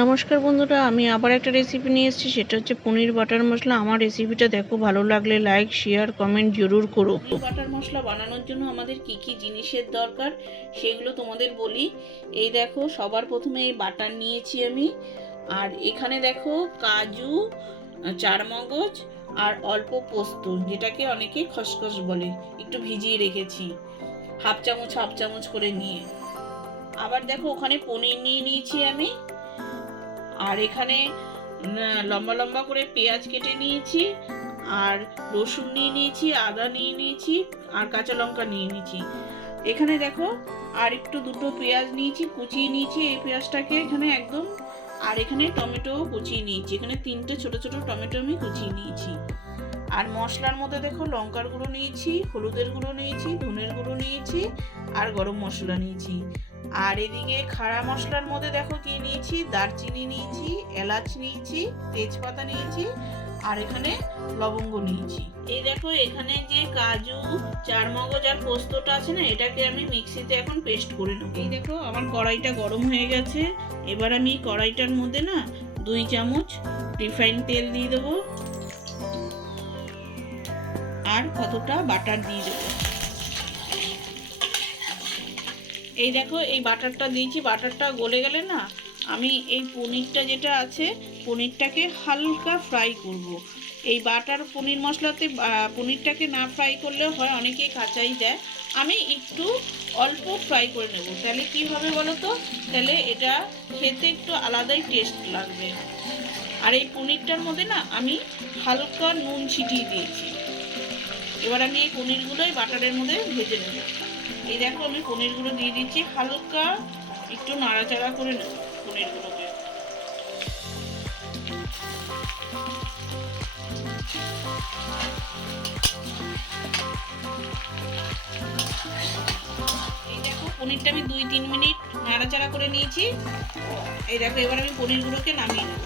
নমস্কার বন্ধুরা, আমি আবার একটা রেসিপি নিয়ে এসেছি। সেটা হচ্ছে পনির বাটার মশলা। আমার রেসিপিটা দেখো, ভালো লাগলে লাইক শেয়ার কমেন্ট জরুর করো। পনির বাটার মশলা বানানোর জন্য আমাদের কি কি জিনিসের দরকার সেগুলো তোমাদের বলি। এই দেখো, সবার প্রথমে এই বাটার নিয়েছি আমি। আর এখানে দেখো কাজু, চারমগজ আর অল্প পোস্ত, যেটাকে অনেকে খসখস বলে, একটু ভিজিয়ে রেখেছি হাফ চামচ করে নিয়ে। আবার দেখো, ওখানে পনির নিয়ে নিয়েছি আমি। আর এখানে লম্বা লম্বা করে পেঁয়াজ কেটে নিয়েছি, আর রসুন নিয়ে নিয়েছি, আদা নিয়ে নিয়েছি, আর কাঁচা লঙ্কা নিয়ে নিয়েছি। এখানে দেখো, আর একটু দুটো পেঁয়াজ নিয়েছি, কুচিয়ে নিয়েছি এই পেঁয়াজটাকে এখানে একদম। আর এখানে টমেটো কুচিয়ে নিয়েছি, এখানে 3টে ছোট ছোট টমেটো আমি কুচিয়ে নিয়েছি। আর মশলার মধ্যে দেখো, লঙ্কার গুঁড়ো নিয়েছি, হলুদের গুঁড়ো নিয়েছি, ধনের গুঁড়ো নিয়েছি, আর গরম মশলা নিয়েছি। আর এদিকে খাড়া মশলার মধ্যে দেখো কি নিয়েছি, দারচিনি নিয়েছি, এলাচ নিয়েছি, তেজপাতা নিয়েছি, আর এখানে লবঙ্গ নিয়েছি। এই দেখো, এখানে যে কাজু, চারমগজ আর পোস্তটা আছে না, এটাকে আমি মিক্সিতে এখন পেস্ট করে নেব। এই দেখো, আমার কড়াইটা গরম হয়ে গেছে। এবার আমি কড়াইটার মধ্যে না 2 চামচ রিফাইন তেল দিয়ে দেবো, আর কতটা বাটার দিয়ে দেবো। এই দেখো, এই বাটারটা দিয়েছি। বাটারটা গলে গেলে না, আমি এই পনিরটা যেটা আছে, পনিরটাকে হালকা ফ্রাই করব। এই বাটার পনির মশলাতে পনিরটাকে না ফ্রাই করলেও হয়, অনেকেই কাঁচাই দেয়। আমি একটু অল্প ফ্রাই করে নেব। তাহলে কি হবে বলো তো, তাহলে এটা খেতে একটু আলাদাই টেস্ট লাগবে। আর এই পনিরটার মধ্যে না আমি হালকা নুন ছিটিয়ে দিয়েছি। এবার আমি এই পনিরগুলোই বাটারের মধ্যে ভেজে নেব। এই দেখো, আমি পনিরগুলো দিয়ে দিচ্ছি, হালকা একটু নাড়াচাড়া করে নেব পনিরগুলোকে। এই দেখো, পনিরটা আমি 2-3 মিনিট নাড়াচাড়া করে নিয়েছি। এই দেখো, এবার আমি পনিরগুলোকে নামিয়ে নেব।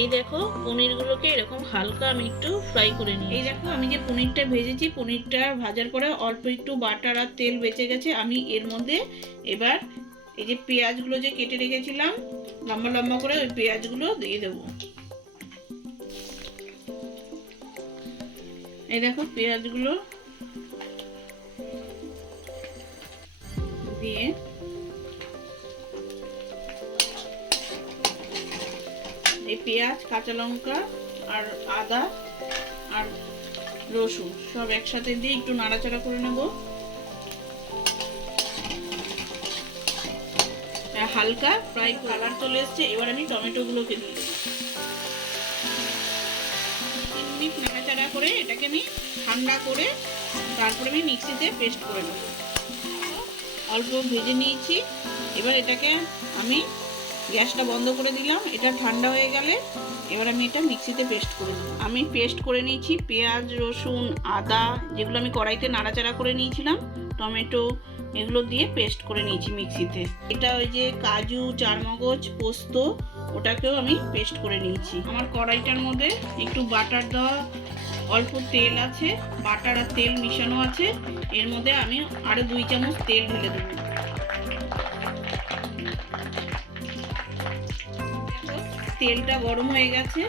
এই দেখো, পনিরগুলোকে এরকম হালকা আমি একটু ফ্রাই করে নিই। এই দেখো, আমি যে পনিরটা ভেজেছি, পনিরটা ভাজার পরে অল্প একটু বাটার আর তেল বেঁচে গেছে। আমি এর মধ্যে এবার এই যে পেঁয়াজগুলো যে কেটে রেখেছিলাম লম্বা লম্বা করে, ওই পেঁয়াজগুলো দিয়ে দেবো। এই দেখো, পেঁয়াজগুলো দিয়ে এই পেঁয়াজ, কাঁচা লঙ্কা আর আদা আর রসুন সব একসাথে দিয়ে একটু নাড়াচাড়া করে নেব। হালকা ফ্রাই কালার চলে এসছে। এবার আমি টমেটোগুলোকে দিয়ে দেবো। 3 মিনিট নাড়াচাড়া করে এটাকে আমি ঠান্ডা করে তারপরে আমি মিক্সিতে পেস্ট করে নেব। অল্প ভেজে নিয়েছি। এবার এটাকে আমি গ্যাসটা বন্ধ করে দিলাম। এটা ঠান্ডা হয়ে গেলে এবার আমি এটা মিক্সিতে পেস্ট করে দেব। আমি পেস্ট করে নিয়েছি পেঁয়াজ, রসুন, আদা, যেগুলো আমি কড়াইতে নাড়াচাড়া করে নিয়েছিলাম, টমেটো, এগুলো দিয়ে পেস্ট করে নিয়েছি মিক্সিতে। এটা ওই যে কাজু, চারমগজ, পোস্ত, ওটাকেও আমি পেস্ট করে নিয়েছি। আমার কড়াইটার মধ্যে একটু বাটার দেওয়া, অল্প তেল আছে, বাটার আর তেল মিশানো আছে। এর মধ্যে আমি আরও 2 চামচ তেল ঢেলে দেবো। তেলটা গরম হয়ে গেছে।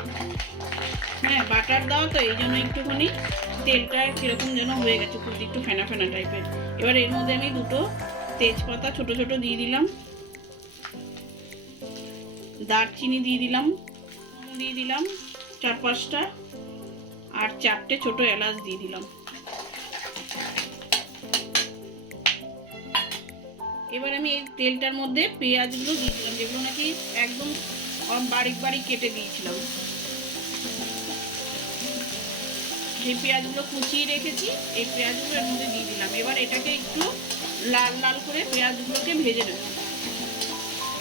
হ্যাঁ, বাটার দাও তো, এই জন্য একটুখানি তেলটা কীরকম যেন হয়ে গেছে, খুব একটু ফেনা ফেনা টাইপের। এবার এর মধ্যে আমি 2টো তেজপাতা ছোট ছোট দিয়ে দিলাম, দারচিনি দিয়ে দিলাম, 4-5টা, আর 4টে ছোট এলাচ দিয়ে দিলাম। এবার আমি এই তেলটার মধ্যে পেঁয়াজগুলো দিয়ে দিলাম, যেগুলো নাকি একদম বারিক বারিক কেটে দিয়েছিলাম। এই পেঁয়াজগুলো কুচিয়ে রেখেছি, এই পেঁয়াজগুলো এর মধ্যে দিয়ে দিলাম। এবার এটাকে একটু লাল লাল করে পেঁয়াজগুলোকে ভেজে নেব।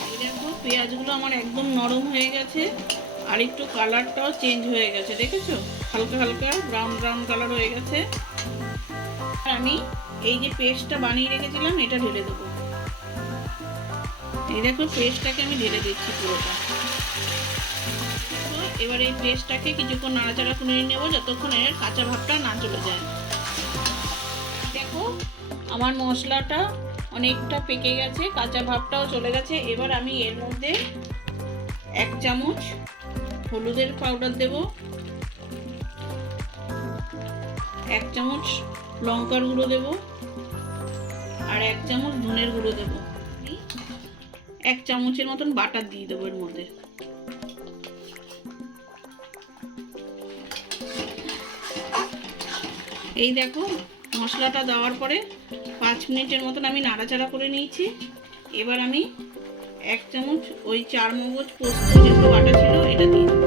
এই দেখো, পেঁয়াজগুলো আমার একদম নরম হয়ে গেছে, আর একটু কালারটাও চেঞ্জ হয়ে গেছে, দেখেছো? হালকা হালকা ব্রাউন ব্রাউন কালার হয়ে গেছে। আমি এই যে পেস্টটা বানিয়ে রেখেছিলাম, এটা ঢেলে দেবো। এই দেখো পেস্টটাকে আমি ঢেলে দিচ্ছি পুরোটা। তো এবার এই পেস্টটাকে কিছুক্ষণ নাড়াচাড়া করে নেব যতক্ষণ এর কাঁচা ভাবটা না চলে যায়। দেখো আমার মশলাটা অনেকটা পেকে গেছে, কাঁচা ভাবটাও চলে গেছে। এবার আমি এর মধ্যে 1 চামচ হলুদের পাউডার দেব, 1 চামচ লঙ্কার গুঁড়ো দেব, আর 1 চামচ ধনের গুঁড়ো দেব। 1 চামচের মতন বাটার দিয়ে দেবো এর মধ্যে। এই দেখো মশলাটা দেওয়ার পরে 5 মিনিটের মতন আমি নাড়াচাড়া করে নিয়েছি। এবার আমি 1 চামচ ওই 4 মগজ পোস্ত যেগুলো বাটা ছিল এটা দিয়ে দেবো।